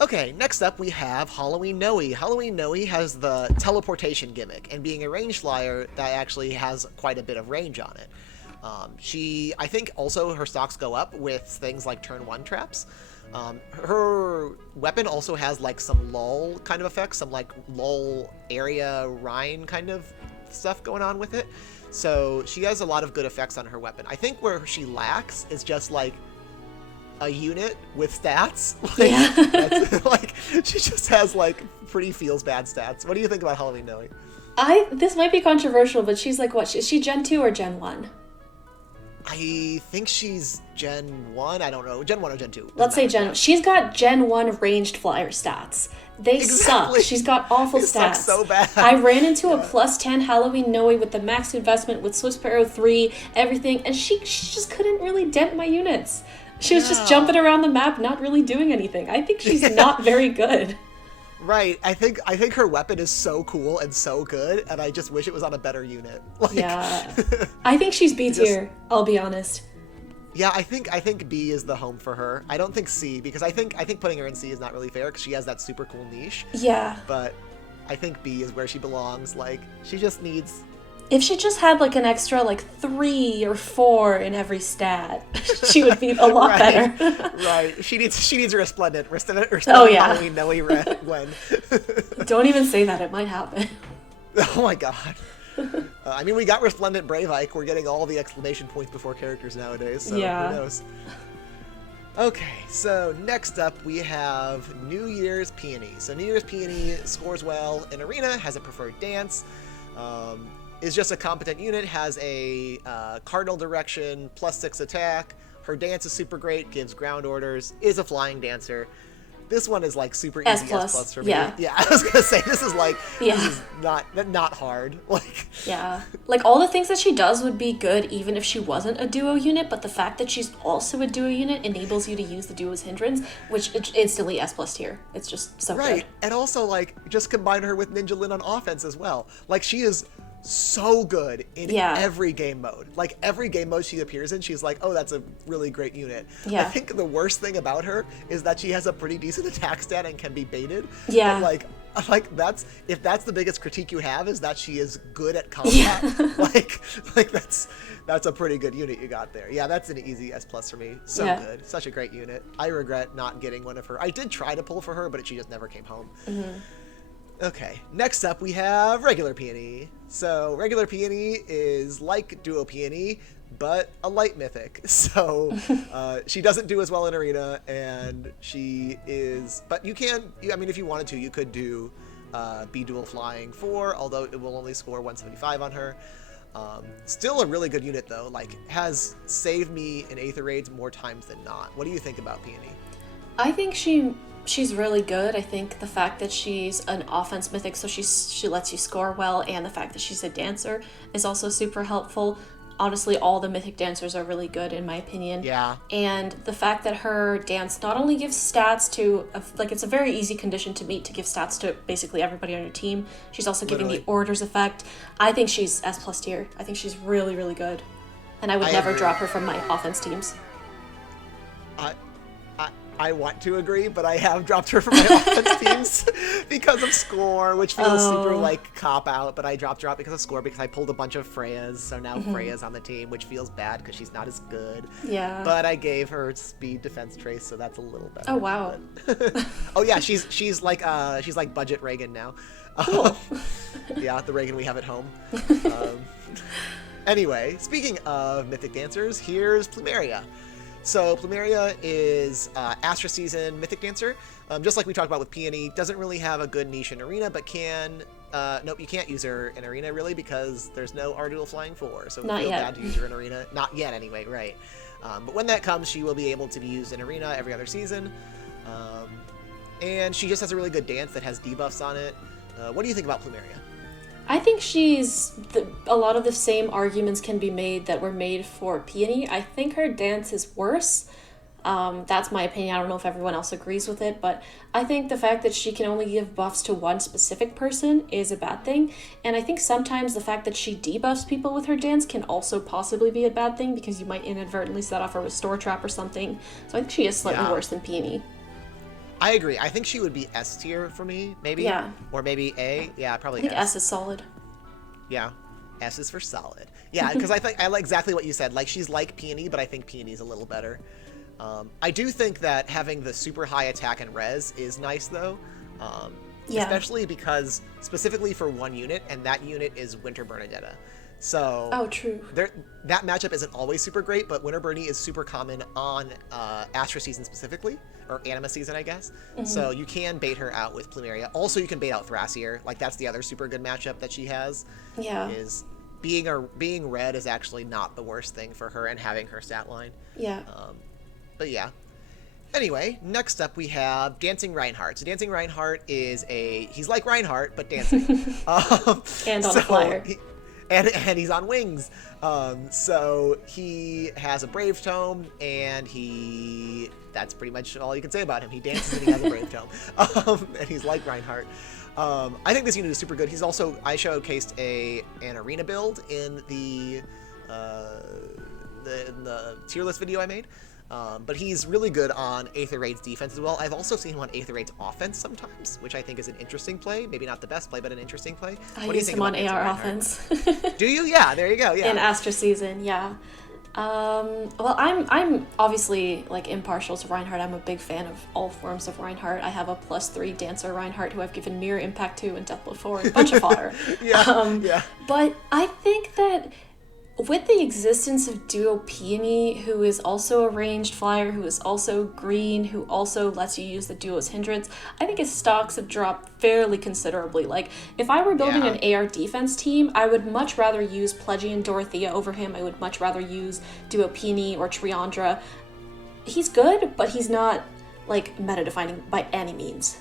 Okay, next up we have Halloween Noe. Halloween Noe has the teleportation gimmick, and being a range flyer, that actually has quite a bit of range on it. I think also her stocks go up with things like turn 1 traps. Her weapon also has like some lull kind of effects, some like lull area Rhine kind of stuff going on with it. So she has a lot of good effects on her weapon. I think where she lacks is just like a unit with stats. Like she just has like pretty feels bad stats. What do you think about Halloween Noe? This might be controversial, but she's like what? Is she Gen 2 or Gen 1? I think she's Gen 1. I don't know. Gen 1 or Gen 2. Let's say Gen 1. She's got Gen 1 ranged flyer stats. They suck. She's got awful stats. Sucks so bad. I ran into a plus 10 Halloween Noe with the max investment with Swift Sparrow 3, everything, and she just couldn't really dent my units. She was just jumping around the map, not really doing anything. I think she's not very good. Right. I think her weapon is so cool and so good, and I just wish it was on a better unit. Like, yeah. I think she's B tier, I'll be honest. Yeah, I think B is the home for her. I don't think C, because I think putting her in C is not really fair because she has that super cool niche. Yeah. But I think B is where she belongs. Like, she just needs... If she just had like an extra like 3 or 4 in every stat, she would be a lot better. Right. She needs a resplendent Halloween Noe Gwen. Don't even say that. It might happen. Oh my god. I mean, we got Resplendent Brave Ike. We're getting all the exclamation points before characters nowadays, so who knows. Okay, so next up we have New Year's Peony. So New Year's Peony scores well in Arena, has a preferred dance, is just a competent unit, has a cardinal direction, +6 attack. Her dance is super great, gives ground orders, is a flying dancer. This one is like super easy S+ for me. Yeah, I was gonna say this is like this is not hard. Like like all the things that she does would be good even if she wasn't a duo unit. But the fact that she's also a duo unit enables you to use the duo's hindrance, which is instantly S+ tier. It's just so good. And also like just combine her with Ninja Lin on offense as well. Like she is so good in every game mode. Like every game mode she appears in, she's like, oh, that's a really great unit. I think the worst thing about her is that she has a pretty decent attack stat and can be baited. But like that's if that's the biggest critique you have is that she is good at combat. like that's a pretty good unit you got there. Yeah, that's an easy S+ for me. So good. Such a great unit. I regret not getting one of her. I did try to pull for her, but she just never came home. Okay, next up we have regular Peony. So regular Peony is like duo Peony, but a light mythic. So she doesn't do as well in Arena, and she is, but you can, I mean, if you wanted to, you could do B dual flying 4, although it will only score 175 on her. Still a really good unit though, like has saved me in Aether Raids more times than not. What do you think about Peony? I think she's really good. I think the fact that she's an offense mythic, so she lets you score well, and the fact that she's a dancer is also super helpful. Honestly, all the mythic dancers are really good in my opinion. Yeah. And the fact that her dance not only gives stats to, like it's a very easy condition to meet to give stats to basically everybody on your team. She's also giving the orders effect. I think she's S+ tier. I think she's really, really good. And I would never drop her from my offense teams. I want to agree, but I have dropped her from my offense teams because of score, which feels super like cop out, but I dropped her out because of score because I pulled a bunch of Freyas, so now Freya's on the team, which feels bad because she's not as good. Yeah. But I gave her speed defense trace, so that's a little better. Oh wow. Oh yeah, she's like budget Reagan now. Cool. Yeah, the Reagan we have at home. Anyway, speaking of mythic dancers, here's Plumeria. So Plumeria is Astra Season Mythic Dancer. Just like we talked about with Peony, doesn't really have a good niche in Arena, but can... nope, you can't use her in Arena, really, because there's no Ardul Flying 4, so it would feel bad to use her in Arena. Not yet, anyway, right. But when that comes, she will be able to be used in Arena every other season. And she just has a really good dance that has debuffs on it. What do you think about Plumeria? I think a lot of the same arguments can be made that were made for Peony. I think her dance is worse. That's my opinion. I don't know if everyone else agrees with it, but I think the fact that she can only give buffs to one specific person is a bad thing. And I think sometimes the fact that she debuffs people with her dance can also possibly be a bad thing because you might inadvertently set off a restore trap or something. So I think she is slightly worse than Peony. I agree. I think she would be S tier for me, maybe. Yeah. Or maybe A. Yeah, probably I think S is solid. Yeah. S is for solid. Yeah, because I think I like exactly what you said. Like, she's like Peony, but I think Peony's a little better. I do think that having the super high attack and res is nice, though. Especially because, specifically for one unit, and that unit is Winter Bernadetta. So... Oh, true. That matchup isn't always super great, but Winter Bernie is super common on Astra Season specifically, or Anima Season, I guess. Mm-hmm. So you can bait her out with Plumeria. Also, you can bait out Thrasier. Like, that's the other super good matchup that she has. Yeah. Is being red is actually not the worst thing for her and having her stat line. Yeah. But yeah. Anyway, next up we have Dancing Reinhardt. So Dancing Reinhardt is he's like Reinhardt, but dancing. And on a flyer. And he's on wings. So he has a Brave Tome, and that's pretty much all you can say about him. He dances and he has a Brave Tome. And he's like Reinhardt. I think this unit is super good. He's also, I showcased an arena build in the tier list video I made. But he's really good on Aether Raid's defense as well. I've also seen him on Aether Raid's offense sometimes, which I think is an interesting play. Maybe not the best play, but an interesting play. I use him on AR offense. Do you? Yeah, there you go. Yeah. In Astra Season, yeah. Well, I'm obviously like impartial to Reinhardt. I'm a big fan of all forms of Reinhardt. I have a +3 dancer Reinhardt who I've given Mirror Impact to and Deathblow 4 and a bunch of fodder. Yeah. But I think that with the existence of Duo Peony, who is also a ranged flyer, who is also green, who also lets you use the Duo's hindrance, I think his stocks have dropped fairly considerably. Like, if I were building an AR defense team, I would much rather use Pledgian Dorothea over him. I would much rather use Duo Peony or Triandra. He's good, but he's not, like, meta-defining by any means.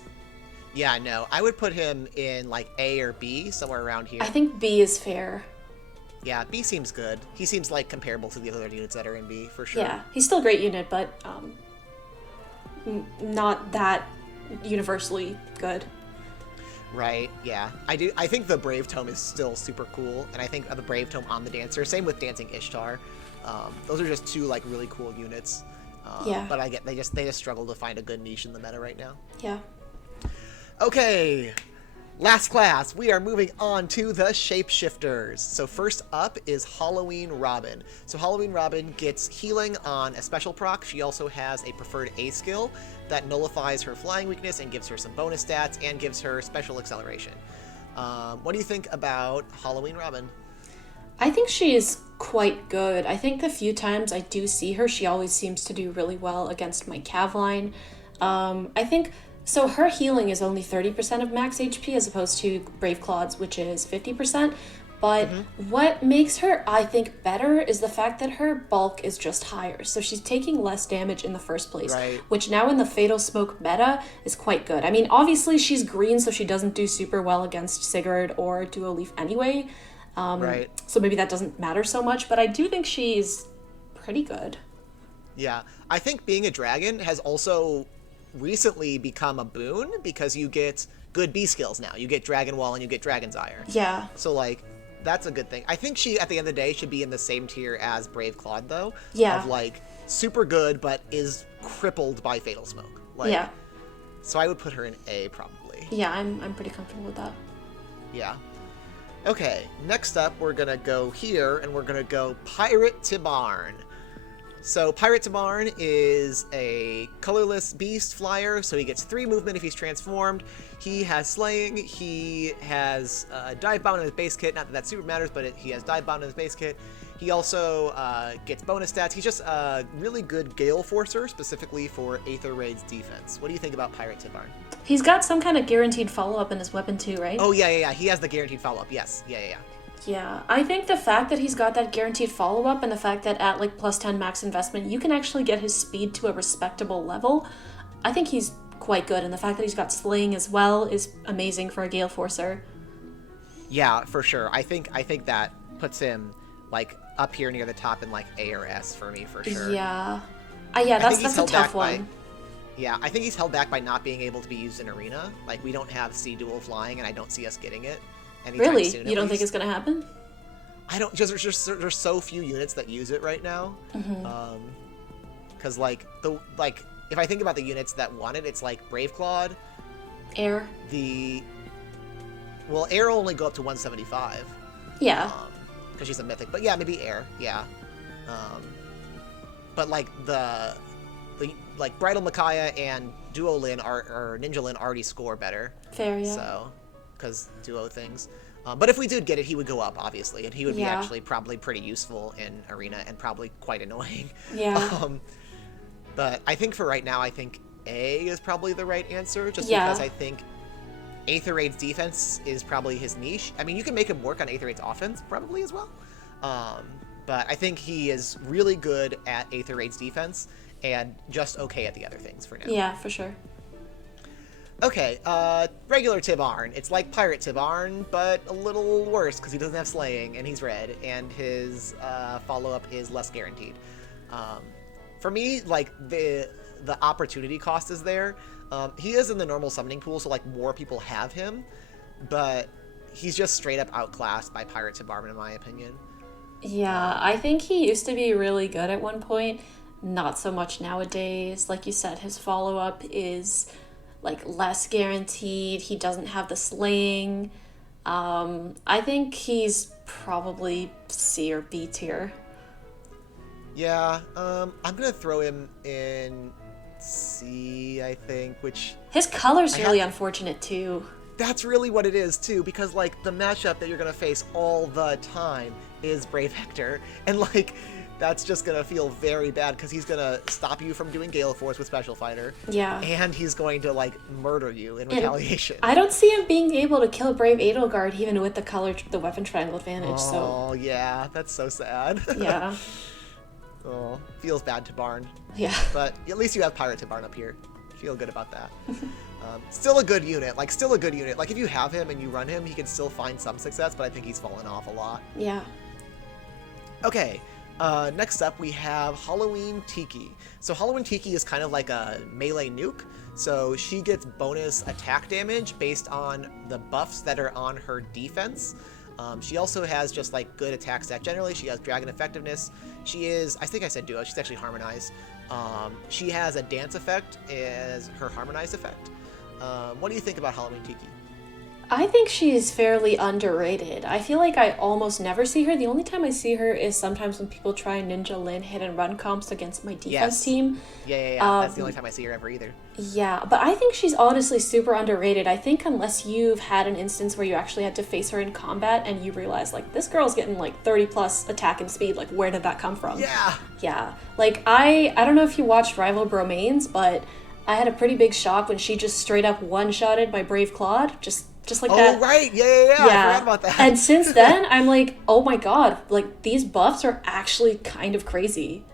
Yeah, no. I would put him in, like, A or B, somewhere around here. I think B is fair. Yeah, B seems good. He seems like comparable to the other units that are in B, for sure. Yeah, he's still a great unit, but not that universally good. Right, yeah. I think the Brave Tome is still super cool, and I think the Brave Tome on the Dancer, same with Dancing Ishtar. Those are just two, like, really cool units. Yeah. But I get they just struggle to find a good niche in the meta right now. Yeah. Okay. Last class, we are moving on to the Shapeshifters. So first up is Halloween Robin. So Halloween Robin gets healing on a special proc. She also has a preferred A skill that nullifies her flying weakness and gives her some bonus stats and gives her special acceleration. What do you think about Halloween Robin? I think she is quite good. I think the few times I do see her, she always seems to do really well against my Cav line. I think... So her healing is only 30% of max HP as opposed to Brave Claw's, which is 50%. But what makes her, I think, better is the fact that her bulk is just higher. So she's taking less damage in the first place, which now in the Fatal Smoke meta is quite good. I mean, obviously she's green, so she doesn't do super well against Sigurd or Duo Leaf anyway. So maybe that doesn't matter so much, but I do think she's pretty good. Yeah, I think being a dragon has also recently become a boon because you get good B skills now. You get Dragon Wall and you get Dragon's Ire. Yeah. So, like, that's a good thing. I think she, at the end of the day, should be in the same tier as Brave Claude, though. Yeah. Of, like, super good, but is crippled by Fatal Smoke. Like, yeah. So I would put her in A, probably. Yeah, I'm pretty comfortable with that. Yeah. Okay, next up, we're gonna go here, and we're gonna go Pirate Tibarn. So Pirate Tabarn is a colorless beast flyer, so he gets 3 movement if he's transformed. He has slaying, he has dive bound in his base kit, not that that super matters, but he has dive bound in his base kit. He also gets bonus stats. He's just a really good Gale Forcer, specifically for Aether Raid's defense. What do you think about Pirate Tabarn? He's got some kind of guaranteed follow-up in his weapon too, right? Oh, yeah. He has the guaranteed follow-up, yes. Yeah. Yeah, I think the fact that he's got that guaranteed follow-up and the fact that at like plus 10 max investment, you can actually get his speed to a respectable level, I think he's quite good. And the fact that he's got slaying as well is amazing for a Gale Forcer. Yeah, for sure. I think that puts him like up here near the top in like A or S for me, for sure. Yeah. That's a tough one. Yeah, I think he's held back by not being able to be used in Arena. Like, we don't have C dual flying, and I don't see us getting it. Really? Soon, you don't think it's going to happen? I don't. There's so few units that use it right now. Because if I think about the units that want it, it's like Brave Claude, Air. Air will only go up to 175. Yeah. Because she's a mythic, but yeah, maybe Air. Yeah. But like the Bridal Micaiah and Duo Lin or Ninja Lin already score better. Fair, yeah. So. Because duo things. But if we did get it, he would go up, obviously, and he would be actually probably pretty useful in Arena and probably quite annoying. Yeah. But I think for right now, I think A is probably the right answer, just because I think Aether Raid's defense is probably his niche. I mean, you can make him work on Aether Raid's offense, probably, as well. But I think he is really good at Aether Raid's defense, and just okay at the other things for now. Yeah, for sure. Okay, regular Tabarn. It's like Pirate Tabarn, but a little worse because he doesn't have slaying and he's red, and his follow-up is less guaranteed. For me, like the opportunity cost is there. He is in the normal summoning pool, so like more people have him, but he's just straight up outclassed by Pirate Tabarn in my opinion. Yeah, I think he used to be really good at one point. Not so much nowadays. Like you said, his follow-up is like less guaranteed. He doesn't have the slaying. I think he's probably C or B tier. Yeah, I'm gonna throw him in C, I think, which... His color's really unfortunate too. That's really what it is too, because like the matchup that you're gonna face all the time is Brave Hector, and like that's just gonna feel very bad because he's gonna stop you from doing Gale Force with Special Fighter. Yeah. And he's going to like murder you in retaliation. I don't see him being able to kill Brave Edelgard even with the weapon triangle advantage. Oh yeah, that's so sad. Yeah. Oh, feels bad to Barn. Yeah. But at least you have Pirate Tabarn up here. Feel good about that. Still a good unit. Like, if you have him and you run him, he can still find some success, but I think he's fallen off a lot. Yeah. Okay. Next up, we have Halloween Tiki. So Halloween Tiki is kind of like a melee nuke. So she gets bonus attack damage based on the buffs that are on her defense. She also has just like good attack stat generally. She has Dragon Effectiveness. She is, I think I said duo, she's actually Harmonized. She has a dance effect as her Harmonized effect. What do you think about Halloween Tiki? I think she's fairly underrated. I feel like I almost never see her. The only time I see her is sometimes when people try Ninja Lin hit and run comps against my defense team. Yeah. That's the only time I see her ever either. Yeah, but I think she's honestly super underrated. I think unless you've had an instance where you actually had to face her in combat and you realize, like, this girl's getting, like, 30 plus attack and speed. Like, where did that come from? Yeah. Yeah. Like, I don't know if you watched Rival Bromains, but I had a pretty big shock when she just straight up one-shotted my Brave Claude. Just like that. Oh, right. Yeah. I forgot about that. And since then, I'm like, oh my god, like, these buffs are actually kind of crazy.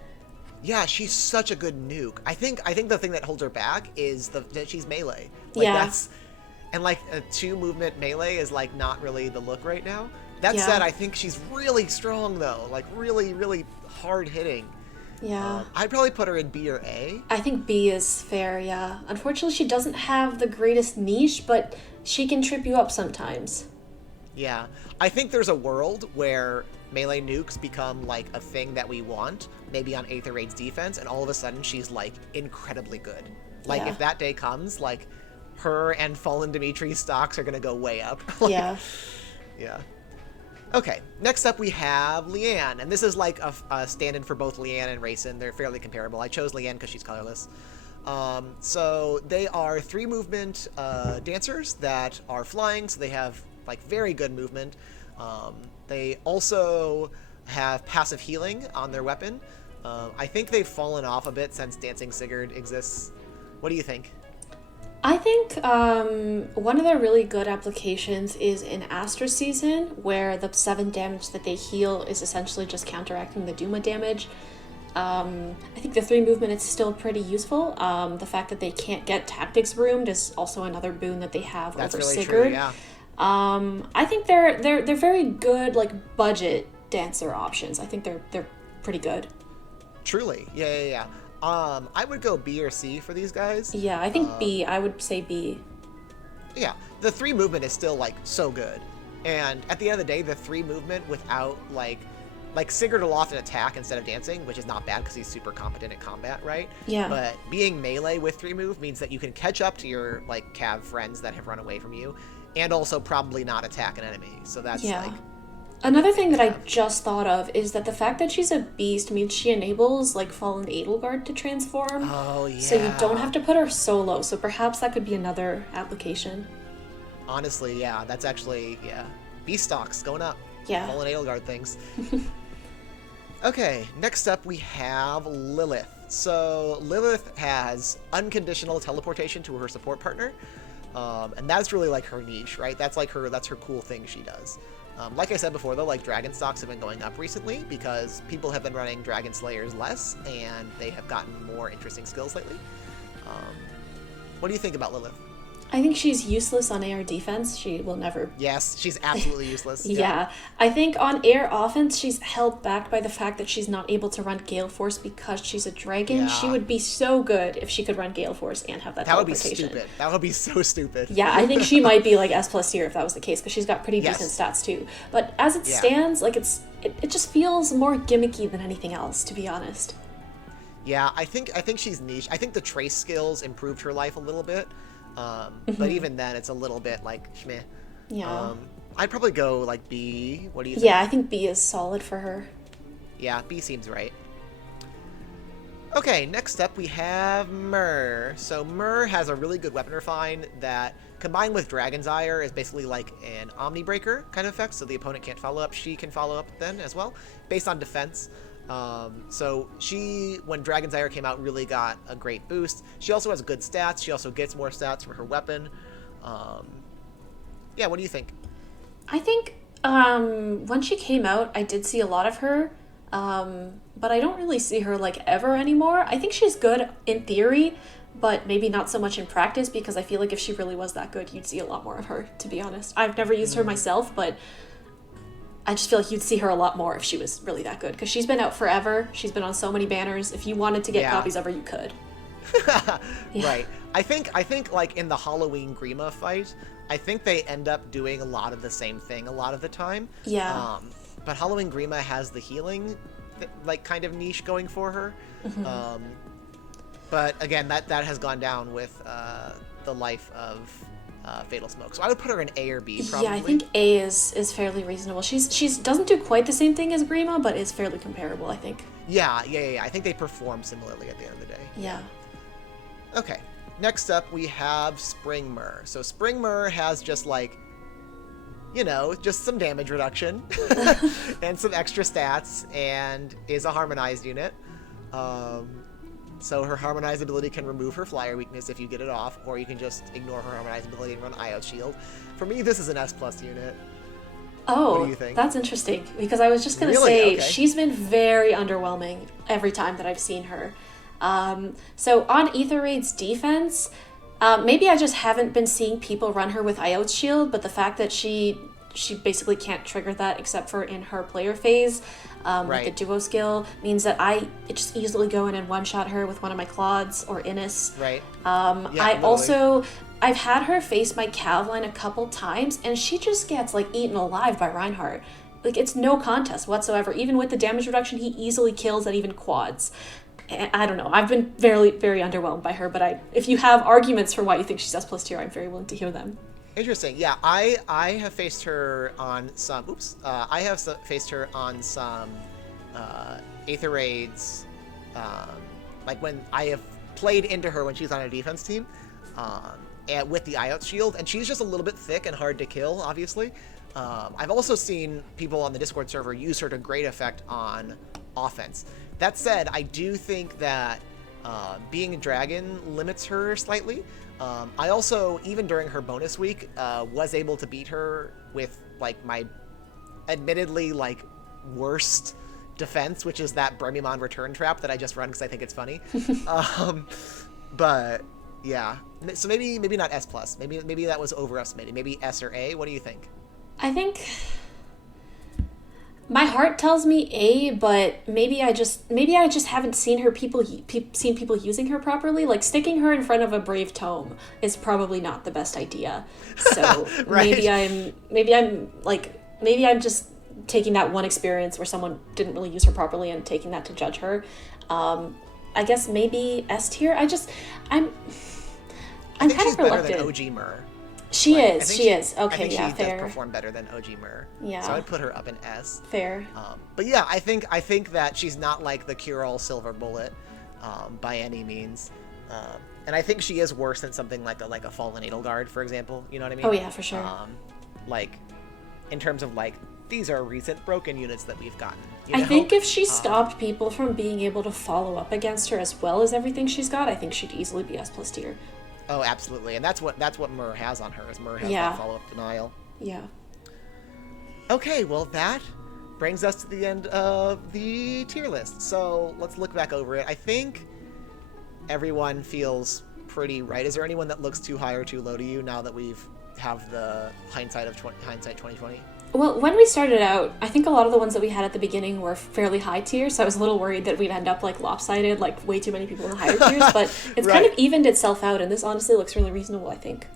Yeah, she's such a good nuke. I think the thing that holds her back is that she's melee. And like a 2-movement melee is like not really the look right now. That said, I think she's really strong though. Like really, really hard hitting. Yeah. I'd probably put her in B or A. I think B is fair, yeah. Unfortunately, she doesn't have the greatest niche, but she can trip you up sometimes. Yeah. I think there's a world where melee nukes become like a thing that we want, maybe on Aether Raid's defense, and all of a sudden she's like incredibly good. Like if that day comes, like her and Fallen Dimitri's stocks are gonna go way up. Yeah. Yeah. Okay, next up we have Leanne, and this is like a stand-in for both Leanne and Rayson. They're fairly comparable. I chose Leanne because she's colorless. So they are 3 movement dancers that are flying, so they have like very good movement. They also have passive healing on their weapon. I think they've fallen off a bit since Dancing Sigurd exists. What do you think? I think one of their really good applications is in Astra Season, where the 7 damage that they heal is essentially just counteracting the Duma damage. I think the 3 movement is still pretty useful. The fact that they can't get Tactics Roomed is also another boon that they have That's over really Sigurd. true, yeah. I think they're very good like budget dancer options. I think they're pretty good. Truly, yeah. I would go B or C for these guys. Yeah, I think B. I would say B. Yeah, the 3 movement is still like so good, and at the end of the day, the 3 movement without like Sigurd will often attack instead of dancing, which is not bad because he's super competent at combat, right? Yeah. But being melee with 3 move means that you can catch up to your like Cav friends that have run away from you, and also probably not attack an enemy. So that's like. Another thing that I just thought of is that the fact that she's a beast means she enables like Fallen Edelgard to transform. Oh yeah. So you don't have to put her solo. So perhaps that could be another application. Honestly, yeah, that's actually beast stocks going up. Yeah. Fallen Edelgard things. Okay, next up we have Lilith. So Lilith has unconditional teleportation to her support partner, and that's really like her niche, right? That's her cool thing she does. Like I said before, though, like dragon stocks have been going up recently because people have been running dragon slayers less, and they have gotten more interesting skills lately. What do you think about Lilith? I think she's useless on air defense. She will never... Yes, she's absolutely useless. Yeah. I think on air offense, she's held back by the fact that she's not able to run Gale Force because she's a dragon. Yeah. She would be so good if she could run Gale Force and have that teleportation. That would be stupid. That would be so stupid. Yeah, I think she might be like S+ tier if that was the case, because she's got pretty decent stats too. But as it stands, like it just feels more gimmicky than anything else, to be honest. Yeah, I think she's niche. I think the trace skills improved her life a little bit. But even then, it's a little bit like, meh. Yeah. I'd probably go like B. What do you think? Yeah, I think B is solid for her. Yeah, B seems right. Okay, next up we have Myr. So Myr has a really good weapon refine that, combined with Dragon's Ire, is basically like an Omni Breaker kind of effect, so the opponent can't follow up. She can follow up then as well, based on defense. So she, when Dragon's Ire came out, really got a great boost. She also has good stats. She also gets more stats from her weapon. Yeah, what do you think? I think when she came out, I did see a lot of her, but I don't really see her like ever anymore. I think she's good in theory, but maybe not so much in practice, because I feel like if she really was that good, you'd see a lot more of her, to be honest. I've never used her myself, but I just feel like you'd see her a lot more if she was really that good, because she's been out forever. She's been on so many banners. If you wanted to get copies of her, you could. Right. I think like in the Halloween Grima fight, I think they end up doing a lot of the same thing a lot of the time. Yeah. But Halloween Grima has the healing, like kind of niche going for her. Mm-hmm. But again, that has gone down with the life of Fatal Smoke. So I would put her in A or B, probably. Yeah, I think A is fairly reasonable. She's doesn't do quite the same thing as Grima, but is fairly comparable, I think. Yeah. I think they perform similarly at the end of the day. Yeah. Okay. Next up, we have Spring Myr. So Spring Myr has just like, just some damage reduction and some extra stats, and is a harmonized unit. So her harmonized ability can remove her flyer weakness if you get it off, or you can just ignore her harmonized ability and run IO shield. For me, this is an S+ unit. Oh, what do you think? That's interesting, because I was just going to say, she's been very underwhelming every time that I've seen her. So on Ether Raid's defense, maybe I just haven't been seeing people run her with IO shield, but the fact that she basically can't trigger that except for in her player phase, with the duo skill, means that I just easily go in and one-shot her with one of my Claudes or Innis. Right. I've had her face my Cav line a couple times, and she just gets like eaten alive by Reinhardt. Like, it's no contest whatsoever. Even with the damage reduction, he easily kills at even quads. And I don't know. I've been very, very underwhelmed by her, but if you have arguments for why you think she's S+ tier, I'm very willing to hear them. Interesting. Yeah, I have faced her on some. Oops. I have faced her on some Aether raids. Um, like when I have played into her when she's on a defense team, and with the IOT shield, and she's just a little bit thick and hard to kill. Obviously, I've also seen people on the Discord server use her to great effect on offense. That said, I do think that being a dragon limits her slightly. I also, even during her bonus week, was able to beat her with like my admittedly like worst defense, which is that Bremimon return trap that I just run because I think it's funny. But yeah, so maybe not S plus. Maybe that was overestimated. Maybe S or A. What do you think? I think my heart tells me A, but maybe I just haven't seen seen people using her properly. Like sticking her in front of a Brave Tome is probably not the best idea. So Right. maybe I'm just taking that one experience where someone didn't really use her properly and taking that to judge her. I guess maybe S tier. I'm I think kind she's of better reluctant. than OG Myrrh. She Like, is. She is. I Okay, think yeah, she fair. does perform better than OG Myrrh. Yeah. So I'd put her up in S. Fair. But yeah, I think that she's not like the cure-all silver bullet by any means. And I think she is worse than something like a Fallen Edelgard, for example. You know what I mean? Oh yeah, for sure. Like, in terms of like, these are recent broken units that we've gotten. You I know? think if she stopped people from being able to follow up against her as well as everything she's got, I think she'd easily be S plus tier. Oh, absolutely, and that's what Myrrh has on her. Is Myrrh has Yeah. that follow-up denial. Yeah. Okay, well that brings us to the end of the tier list. So let's look back over it. I think everyone feels pretty right. Is there anyone that looks too high or too low to you now that we've have the hindsight 2020? Well, when we started out, I think a lot of the ones that we had at the beginning were fairly high tier, so I was a little worried that we'd end up like lopsided, like way too many people in the higher tiers, but it's Right. kind of evened itself out, and this honestly looks really reasonable, I think.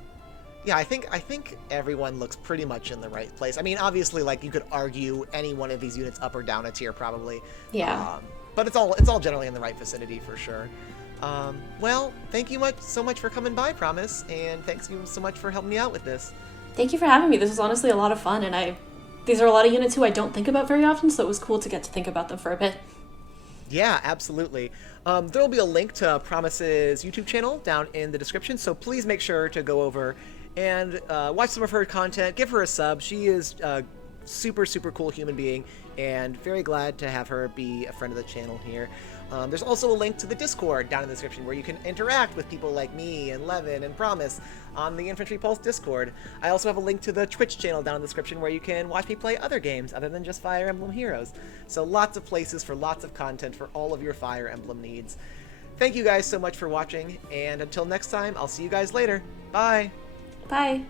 Yeah, I think everyone looks pretty much in the right place. I mean, obviously, like you could argue any one of these units up or down a tier probably. Yeah. But it's all generally in the right vicinity for sure. Well, thank you so much for coming by, Promise, and thanks you so much for helping me out with this. Thank you for having me. This was honestly a lot of fun, and these are a lot of units who I don't think about very often, so it was cool to get to think about them for a bit. Yeah, absolutely. There will be a link to Promise's YouTube channel down in the description, so please make sure to go over and watch some of her content. Give her a sub. She is a super, super cool human being, and very glad to have her be a friend of the channel here. There's also a link to the Discord down in the description where you can interact with people like me and Levin and Promise on the Infantry Pulse Discord. I also have a link to the Twitch channel down in the description where you can watch me play other games other than just Fire Emblem Heroes. So lots of places for lots of content for all of your Fire Emblem needs. Thank you guys so much for watching, and until next time, I'll see you guys later. Bye! Bye!